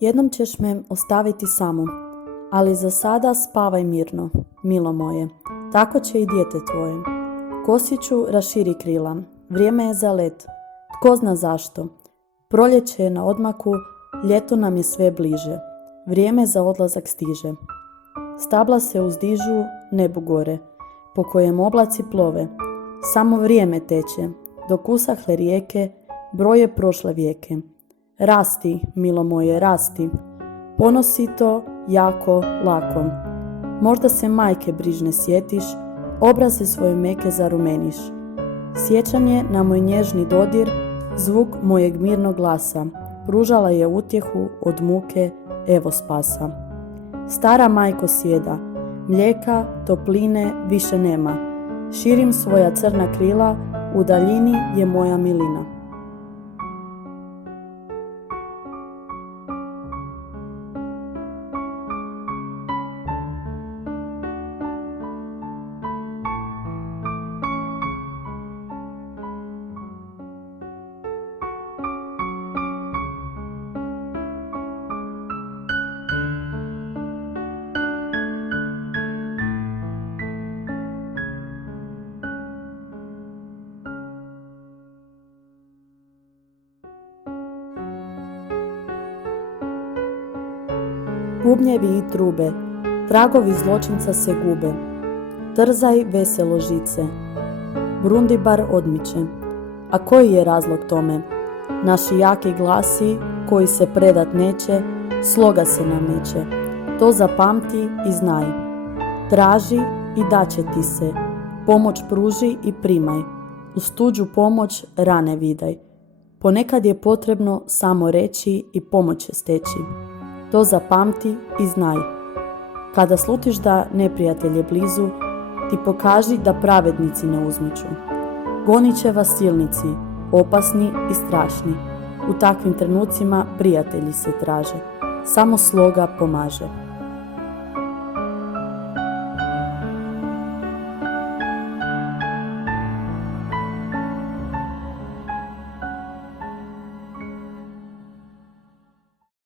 Jednom ćeš me ostaviti samu, ali za sada spavaj mirno, milo moje, tako će i dijete tvoje. Kosiću raširi krila, vrijeme je za let, tko zna zašto. Proljeće je na odmaku, ljeto nam je sve bliže, vrijeme za odlazak stiže. Stabla se uzdižu nebu gore, po kojem oblaci plove, samo vrijeme teče, dok usahle rijeke broje prošle vijeke. Rasti, milo moje, rasti, ponosito, jako, lako. Možda se majke brižne sjetiš, obraze svoje meke zarumeniš. Sjećanje na moj nježni dodir, zvuk mojeg mirnog glasa, pružala je utjehu od muke, evo spasa. Stara majko sjeda, mlijeka, topline više nema. Širim svoja crna krila, u daljini je moja milina. Bubnjevi i trube, tragovi zločinca se gube. Trzaj veselo žice, Brundibar odmiče. A koji je razlog tome? Naši jaki glasi, koji se predat neće, sloga se nameće. To zapamti i znaj. Traži i daće ti se, pomoć pruži i primaj. Uz tuđu pomoć rane vidaj. Ponekad je potrebno samo reći i pomoć će steći. To zapamti i znaj. Kada slutiš da neprijatelj je blizu, ti pokaži da pravednici ne uzmiču. Gonit će vas silnici, opasni i strašni. U takvim trenucima prijatelji se traže. Samo sloga pomaže.